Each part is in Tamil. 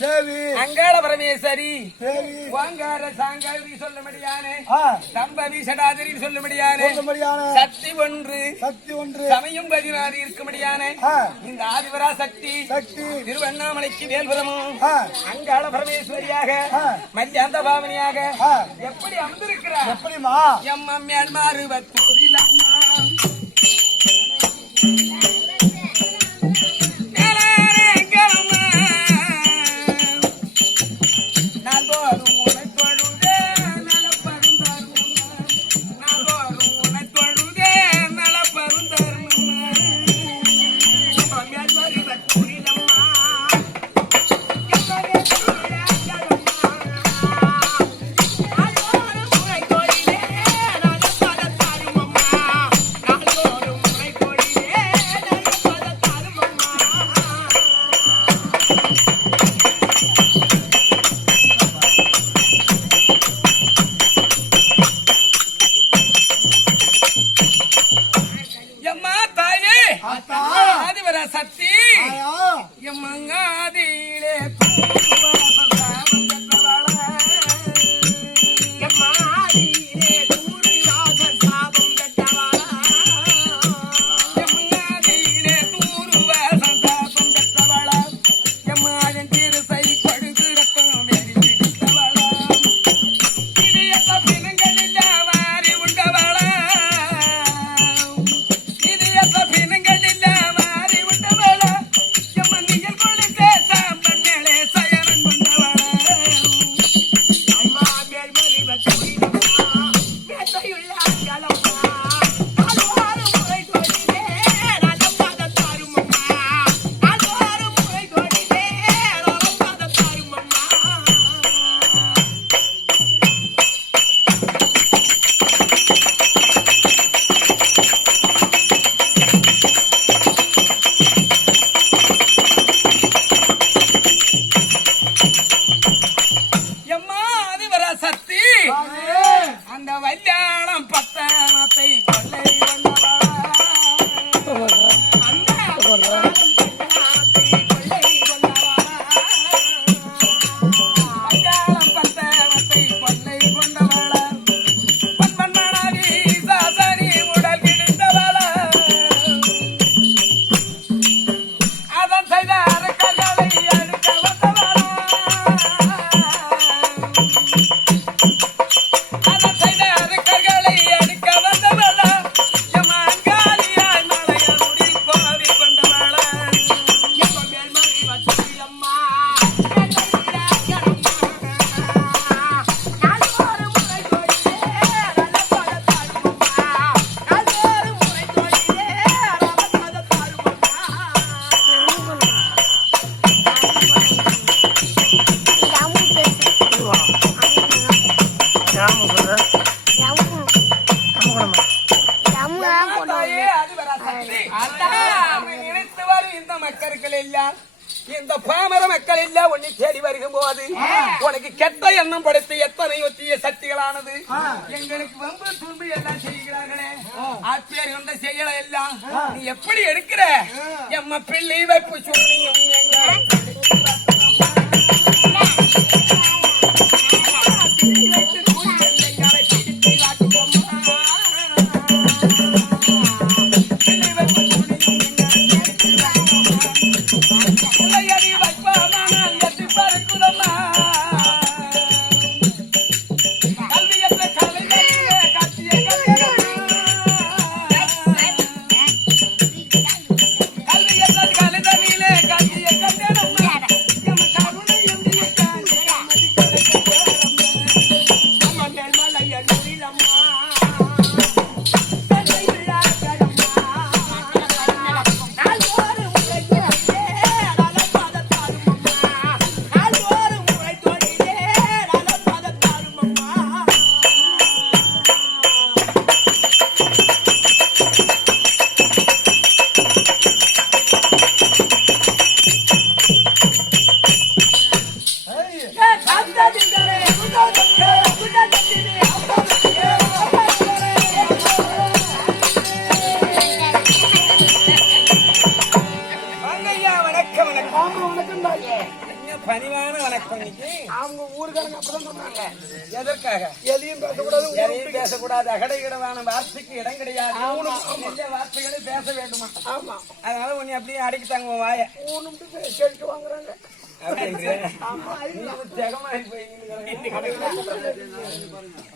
சரி. அங்காள பரமேஸ்வரி. வாங்கார சாங்காரி சொல்லும்படியானே. சம்பவி சடாதிரி சொல்லும்படியானே. சக்தி ஒன்று. சக்தி ஒன்று. சமயம் பதினாறு இருக்கும்படியானே. இந்த ஆதிபரா சக்தி. சக்தி. திருவண்ணாமலைக்கு வேல்புரமும் அங்காள பரமேஸ்வரியாக. மத்தியாந்த பாவனியாக. எப்படி அமர்ந்திருக்கிறார்? எப்படிமா எம் அம்மையான் மாறுவத்தூரில் அம்மா. Yeah. regala எல்லாம் படைத்த எத்தனையோ தீய சக்திகளானது? எங்களுக்கு வம்பு தும்பு எல்லாம் செய்கிறார்களே. ஆட்சியர் கொண்ட செயலை எல்லாம் நீ எப்படி எடுக்கிற? எம்ம பிள்ளை வைப்பு சொல்லியும் ஆமா வணக்கம் தாயே அவங்க ஊருக்காரங்க அப்பதான் சொன்னாங்க எதற்காக? எதையும் பேசக்கூடாது எதையும் பேசக்கூடாது. வார்த்தைக்கு இடம் கிடையாது. நல்ல வார்த்தைகளை பேச வேண்டுமா? ஆமா. அதனால உன்னை அப்படியே அடைக்கிட்டாங்க உன் ஊனும் கேட்டு வாங்குறாங்க.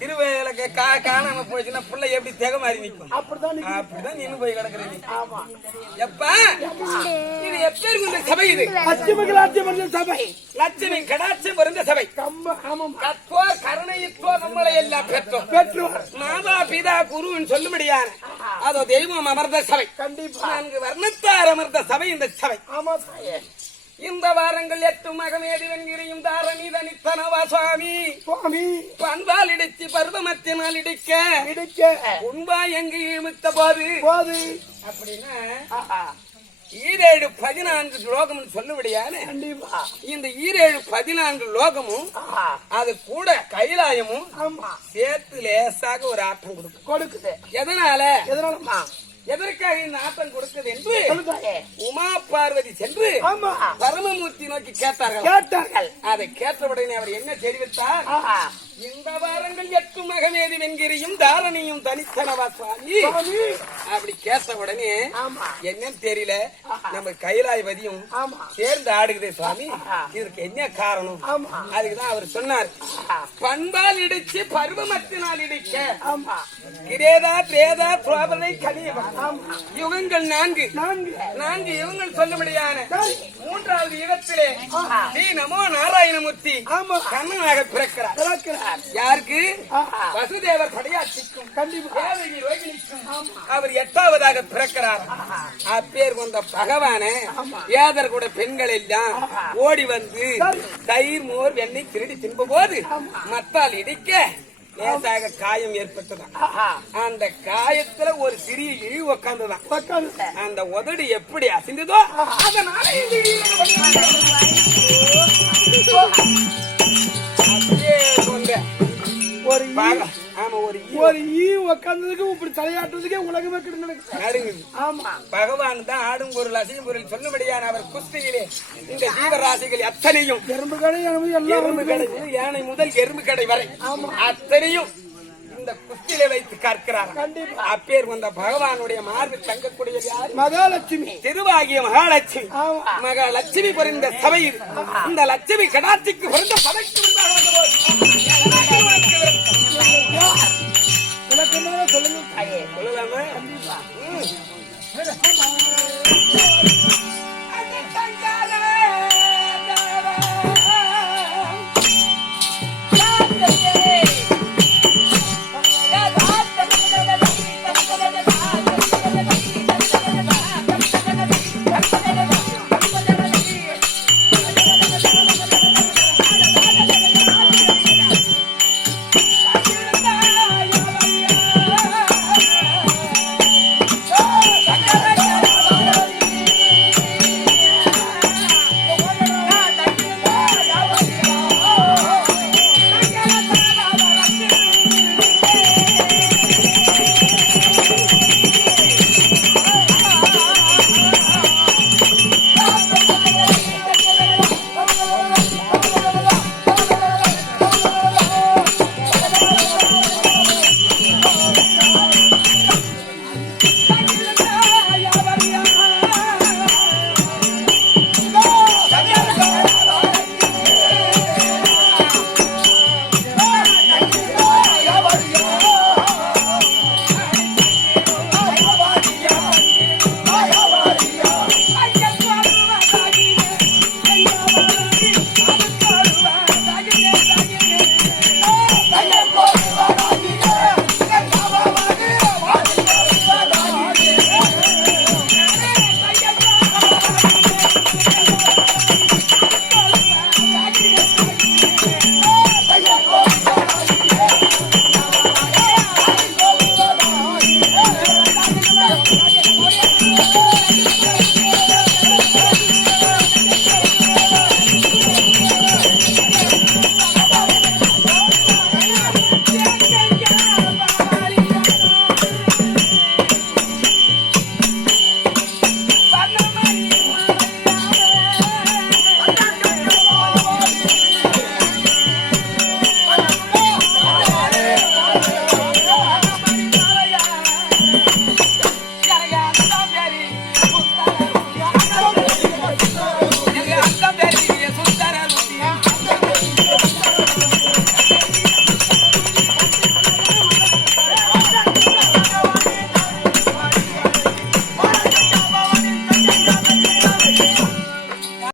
திருவேலைக்கு கா காணாம போச்சுன்னா புள்ள எப்படி தெக நிக்கும்? அப்படிதான் நீ- அப்படிதான் நின்னு போய் கிடக்குறீங்க ஆமா. எப்பா? இது எப்பேருக்கு இந்த சபை இது? பச்சிமங்கலாட்சி மன்ற சபை. லட்சுமி கடாட்சம் வருந்த சபை. கற்போர் கருணையிற்றோர் நம்மளை எல்லாம் பெற்றோர். பெற்றோர். மாதா பிதா குருவின் சொல்லும்படியான அதோ தெய்வம் அமர்ந்த சபை. கண்டிப்பா. நான்கு வர்ணத்தார் அமர்ந்த சபை இந்த சபை. ஆமா இந்த வாரங்கள் எட்டு மகமேடி வெண்கிரியும் தாரணி தனித்தனவா சுவாமி? சுவாமி. பண்பால் இடிச்சு பருவமத்தினால் இடிக்க இடிக்க. உண்பா எங்கு இழுத்த போது? போது. அப்படின்னா ஈரேழு பதினான்கு சொல்லுபடியான. கண்டிப்பா. இந்த ஈரேழு பதினான்கு லோகமும் அது கூட கைலாயமும் ஆமா. சேர்த்து லேசாக ஒரு ஆட்டம் கொடுக்கும். கொடுக்குது. எதனால? எதனாலமா எதற்காக இந்த ஆட்டம் கொடுக்குது என்று உமா பார்வதி சென்று பரமமூர்த்தி நோக்கி கேட்டார்கள். கேட்டார்கள். அதை கேட்டவுடனே அவர் என்ன தெரிவித்தார்? ஆஹா, இந்த வாரங்கள் எட்டு மகமேதி வெங்கிரியும் தாரணியும் தனித்தனவா சுவாமி? அப்படி கேட்ட உடனே என்னன்னு தெரியல. நம்ம கைலாயபதியும் சேர்ந்து ஆடுகுதே சுவாமி. இதுக்கு என்ன காரணம்? அதுக்குதான் அவர் சொன்னார். பண்பால் இடிச்சு பருவமத்தினால் இடிக்க. கிரேதா திரேதா துவாபரை ஆமா. யுகங்கள் நான்கு. நான்கு. நான்கு யுகங்கள் சொல்லும்படியான சரி. மூன்றாவது யுகத்திலே. ஸ்ரீ நமோ நாராயணமூர்த்தி ஆமா. கண்ணனாக பிறக்கிறார். திறக்கிறார் யாருக்கு வசுதேவர் கண்டிப்பா. ரோகிணிக்கும் அவர் எட்டாவதாக பிறக்கிறார். அப்பேர் கொண்ட பகவான ஏதர் கூட பெண்கள் எல்லாம் ஓடி வந்து தயிர் மோர் வெண்ணெய் திருடி தின்ப போது மத்தால் இடிக்க லேசாக காயம் ஏற்பட்டதான் அந்த காயத்துல ஒரு சிறிய இழி உக்காந்துதான். அந்த உதடு எப்படி அசிந்ததோ அதனால கொண்ட ஒரு ஈ- பாக- ஆமா ஒரு ஈ ஒரு ஈ உட்கார்ந்ததுக்கு இப்படி தலையாட்டுறதுக்கே உலகமே நடுங்குது ஆமா. பகவான் தான் ஆடும் பொருள் அசையும் பொருள் சொல்லும்படியான அவர் குஸ்தியிலே இந்த ஜீவராசிகள் அத்தனையும் எறும்பு கடை எறும்பு எல்லாம் எறும்பு கடை. யானை முதல் எறும்பு கடை வரை. அத்தனையும் இந்த குஸ்தியில வைத்து கற்கிறார் அப்பேர் வந்த பகவானுடைய மார்பில் தங்கக்கூடிய மகாலட்சுமி. திருவாகிய மகாலட்சுமி. மகாலட்சுமி பொருந்த சபை இந்த லட்சுமி கடாட்சிக்கு பொருந்த பதக்கு சொல்லுங்க. சொல்லுதாம